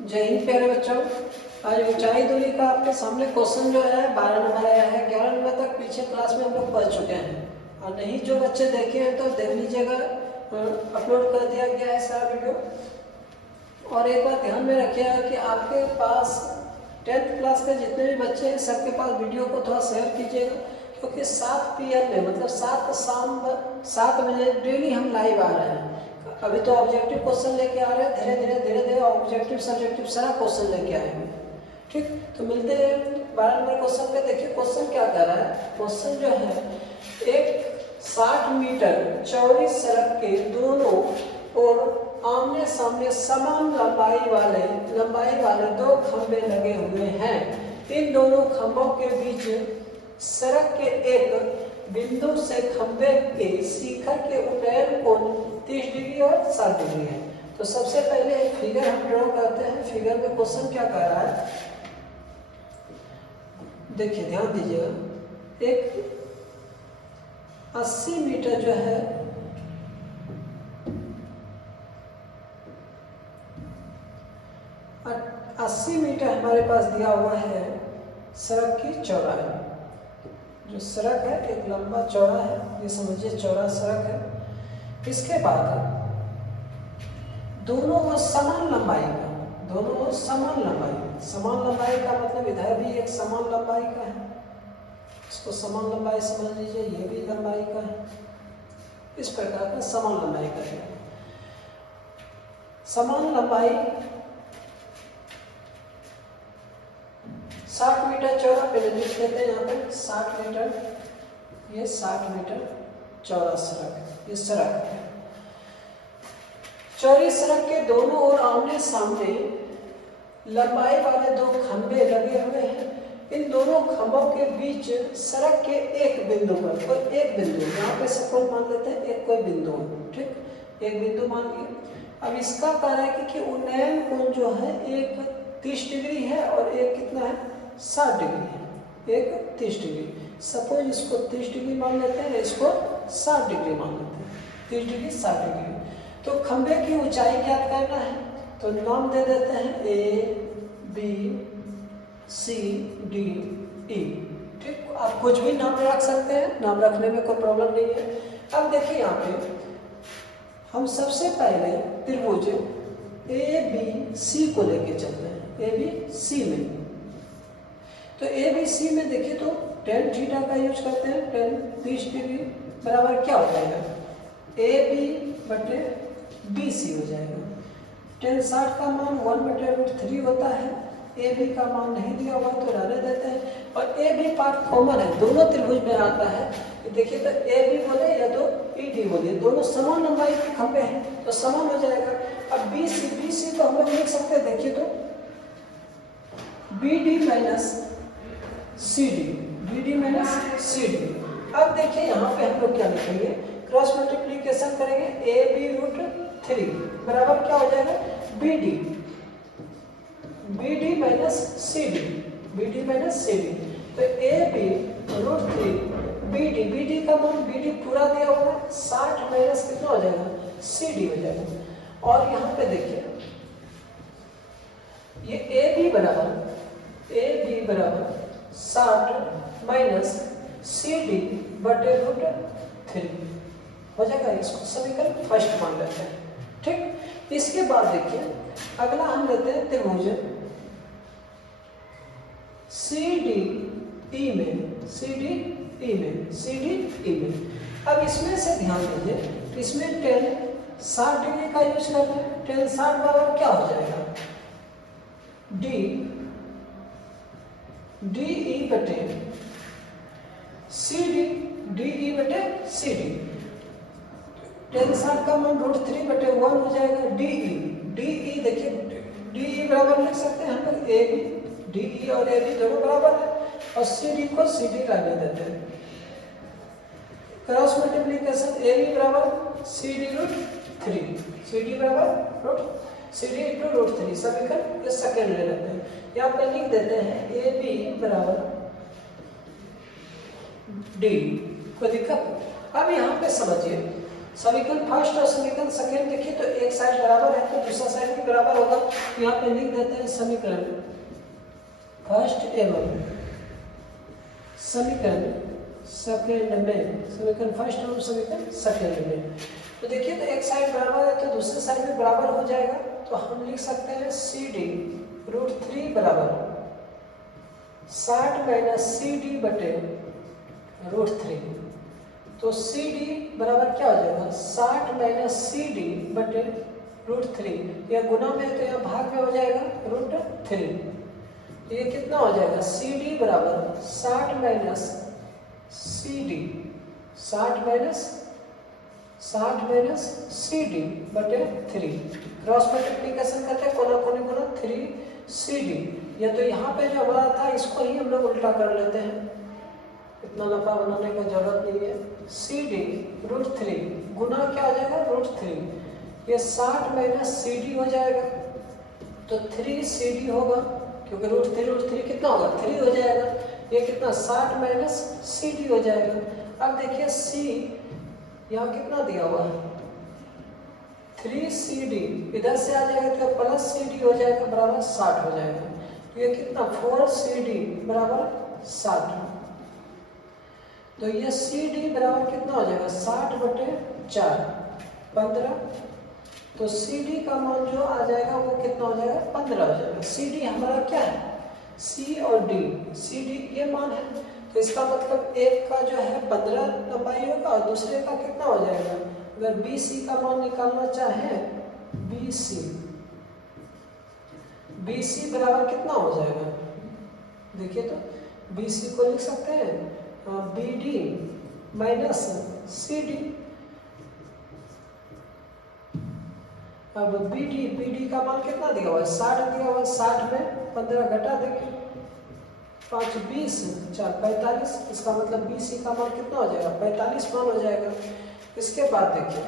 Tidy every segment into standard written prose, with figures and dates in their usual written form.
जय हिंद प्यारे बच्चों। आज ऊंचाई दूरी का आपके सामने क्वेश्चन जो है 12 नंबर आया है। 11 नंबर तक पीछे क्लास में हम लोग पढ़ चुके हैं और नहीं जो बच्चे देखे हैं तो देख लीजिएगा, अपलोड कर दिया गया है सारा वीडियो। और एक बात ध्यान में रखिएगा कि आपके पास 10th क्लास के जितने भी बच्चे हैं सबके पास वीडियो को थोड़ा शेयर कीजिएगा, क्योंकि 7 PM में मतलब 7 शाम 7 बजे डेली हम लाइव आ रहे हैं। अभी तो ऑब्जेक्टिव क्वेश्चन लेके आ रहे हैं, धीरे धीरे ऑब्जेक्टिव सब्जेक्टिव सारा क्वेश्चन लेके आएंगे। ठीक, तो मिलते हैं 12 नंबर क्वेश्चन पे। देखिए क्वेश्चन क्या कर रहा है। क्वेश्चन जो है एक 60 मीटर चौड़ी सड़क के दोनों ओर आमने सामने समान लंबाई वाले 2 खंभे लगे हुए हैं। इन दोनों खंभों के बीच सड़क के एक बिंदु से खंभे के शिखर के उन्नयन कोण 30 डिग्री और 60 डिग्री है। तो सबसे पहले एक फिगर हम ड्रॉ करते हैं। फिगर में क्वेश्चन क्या कर रहा है, देखिए ध्यान दीजिएगा। एक 80 मीटर जो है 80 मीटर हमारे पास दिया हुआ है सड़क की चौड़ाई। जो सड़क है एक लंबा चौड़ा है, ये समझिए चौड़ा सड़क है। इसके बाद दोनों ओर समान लंबाई का, दोनों ओर समान लंबाई का मतलब इधर भी एक समान लंबाई का है, इसको समान लंबाई समझ लीजिए, ये भी लंबाई का है। इस प्रकार का समान लंबाई का है। समान लंबाई 60 मीटर चौड़ा, पहले लिख लेते हैं यहाँ पे 60 मीटर, ये 60 मीटर चौड़ा सड़क है, ये सड़क है। चौड़ी सड़क के दोनों ओर आमने सामने लंबाई वाले 2 खंभे लगे हुए हैं। इन दोनों खंभों के बीच सड़क के एक बिंदु पर, कोई एक बिंदु यहाँ पे सपोज मान लेते हैं एक कोई बिंदु, ठीक, एक बिंदु मान लिए। अब इसका कारण है कि उन्नयन कोण जो है एक 30 डिग्री है और एक कितना है 60 डिग्री है, एक 30 डिग्री। सपोज इसको 30 डिग्री मान लेते हैं, इसको 60 डिग्री मान लेते हैं, 30 डिग्री 60 डिग्री। तो खंभे की ऊंचाई ज्ञात करना है, तो नाम दे देते हैं A B C D E। ठीक, आप कुछ भी नाम रख सकते हैं, नाम रखने में कोई प्रॉब्लम नहीं है। अब देखिए यहाँ पे हम सबसे पहले त्रिभुज ABC को लेके चलते हैं। ABC में तो ABC में देखिए तो tan थीटा का यूज करते हैं। tan 30 डिग्री बराबर क्या हो जाएगा, AB बटे BC हो जाएगा। tan 60 का मान 1/√3 होता है। AB का मान नहीं दिया हुआ तो रहने देते हैं। और AB पार्ट कॉमन है, दोनों त्रिभुज में आता है। तो देखिए तो AB बोले या तो ED बोले, दोनों समान लंबाई के खंभे हैं तो समान हो जाएगा। अब BC को हम लोग लिख सकते हैं, देखिए तो BD माइनस CD। अब देखिए यहाँ पे हम लोग क्या लिखेंगे, क्रॉस मल्टीप्लीकेशन करेंगे। AB√3 बराबर क्या हो जाएगा BD माइनस CD। तो AB√3 BD का मान BD पूरा दिया हुआ है, 60 माइनस कितना हो जाएगा CD हो जाएगा। और यहाँ पे देखिए ये AB बराबर 60 माइनस CD बटे √3 हो जाएगा। इसको समीकरण फर्स्ट मान लेते हैं। ठीक, इसके बाद देखिए अगला हम लेते हैं त्रिभुज CDE में। अब इसमें से ध्यान दीजिए, इसमें tan 60 डिग्री का यूज करते हैं। tan 60 बराबर क्या हो जाएगा DE बटे CD। tan 60 का मान √3 बटे 1 हो जाएगा। DE देखिए DE बराबर लिख सकते हैं हम लोग AB, DE और AB दोनों बराबर है और CD को CD रहने देते हैं। क्रॉस मल्टीप्लीकेशन AB बराबर CD बराबर CD/√3 समीकरण के सेकंड ले लेते हैं। यहाँ पे लिख देते हैं AB बराबर D। कोई दिक्कत? अब यहाँ पे समझिए समीकरण फर्स्ट और समीकरण सेकेंड देखिए तो एक साइड बराबर है तो दूसरा साइड भी बराबर होगा। तो यहाँ पे लिख देते हैं समीकरण फर्स्ट एवं समीकरण सेकेंड में, समीकरण फर्स्ट एवं समीकरण सेकेंड में। तो देखिए तो एक साइड बराबर है तो दूसरे साइड भी बराबर हो जाएगा। तो हम लिख सकते हैं सी डी रूट 3 बराबर 60 माइनस सी डी बटे रूट 3। तो सी डी बराबर क्या हो जाएगा 60 माइनस सी डी बटे रूट 3। यह गुना में तो यह भाग में हो जाएगा रूट 3। तो ये कितना हो जाएगा सी डी बराबर 60 minus C D 60 minus C D बटे 3। क्रॉस मल्टीप्लिकेशन करते हैं कोना कोने कोना 3 सी डी। या तो यहाँ पे जो हमारा था इसको ही हम लोग उल्टा कर लेते हैं, इतना लंबा बनाने का जरूरत नहीं है। सी डी रूट 3 गुना क्या हो जाएगा रूट 3। ये 60 माइनस सी डी हो जाएगा तो 3 सी डी होगा, क्योंकि रूट 3 कितना होगा 3 हो जाएगा। ये कितना 60 माइनस सी डी हो जाएगा। अब देखिए सी यहाँ कितना दिया हुआ है 3 सी डी, इधर से आ जाएगा तो प्लस सी डी हो जाएगा बराबर 60 हो जाएगा। तो ये कितना 4 सी डी बराबर 60। तो ये सी डी बराबर कितना हो जाएगा 60 बटे 4 15। तो सी डी का मान जो आ जाएगा वो कितना हो जाएगा 15 हो जाएगा। सी डी हमारा क्या है सी और डी, सी डी ये मान है तो इसका मतलब एक का जो है 15 लंबाई होगा और दूसरे का कितना हो जाएगा। अगर बी सी का मान निकालना चाहे बी सी बराबर कितना हो जाएगा देखिए तो बी सी को लिख सकते हैं B D minus C D. अब बी डी का मान कितना दिया हुआ है 60 दिया हुआ है। 60 में 15 घटा देंगे 5 20 4 45। इसका मतलब बी सी का मान कितना हो जाएगा 45 मान हो जाएगा। इसके बाद देखिए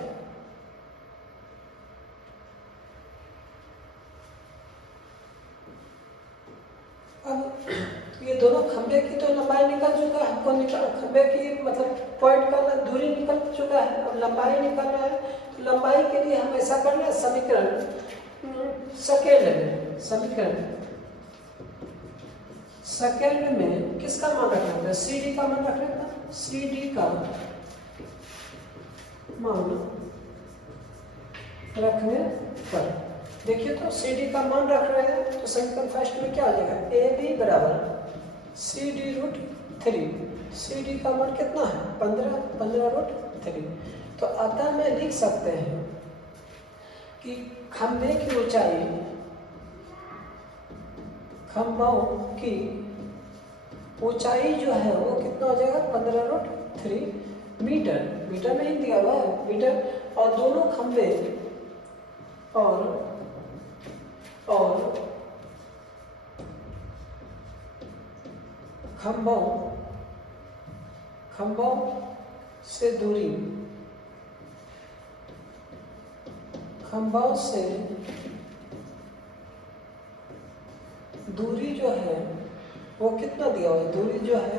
अब ये दोनों खंबे की तो लंबाई निकल चुका है, हमको खंबे की मतलब पॉइंट का दूरी निकल चुका है। अब लंबाई निकलना है तो लंबाई के लिए हम ऐसा करना है समीकरण सेकेंड में किसका मान रखना था सी डी का मान रखना था। सी डी का मान रखने पर देखिए तो सी डी का मान रख रहे हैं तो समीकरण फर्स्ट में क्या आ जाएगा ए बी बराबर C D root 3। C D का मान कितना है 15 रूट 3। तो अतः में लिख सकते हैं कि खंभे की ऊंचाई खंभों की ऊंचाई जो है वो कितना हो जाएगा 15 रूट 3 मीटर। मीटर में ही दिया हुआ है मीटर। और दोनों खंभे और खंभों से दूरी जो है वो कितना दिया हुआ है दूरी जो है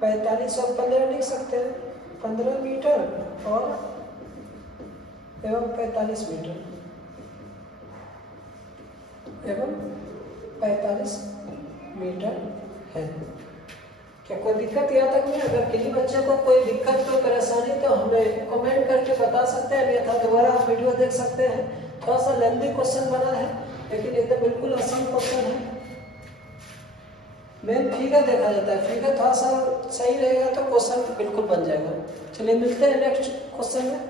45 और 15 लिख सकते हैं 15 मीटर और एवं 45 मीटर एवं 45 मीटर है। क्या कोई दिक्कत यहाँ तक नहीं? अगर किसी बच्चे को कोई दिक्कत कोई परेशानी तो हमें कमेंट करके बता सकते हैं, अन्यथा दोबारा आप वीडियो देख सकते हैं। थोड़ा सा लेंथी क्वेश्चन बना है लेकिन एकदम बिल्कुल आसान क्वेश्चन है। मेन फिगर देखा जाता है, फिगर थोड़ा सा सही रहेगा तो क्वेश्चन बिल्कुल बन जाएगा। चलिए मिलते हैं नेक्स्ट क्वेश्चन में।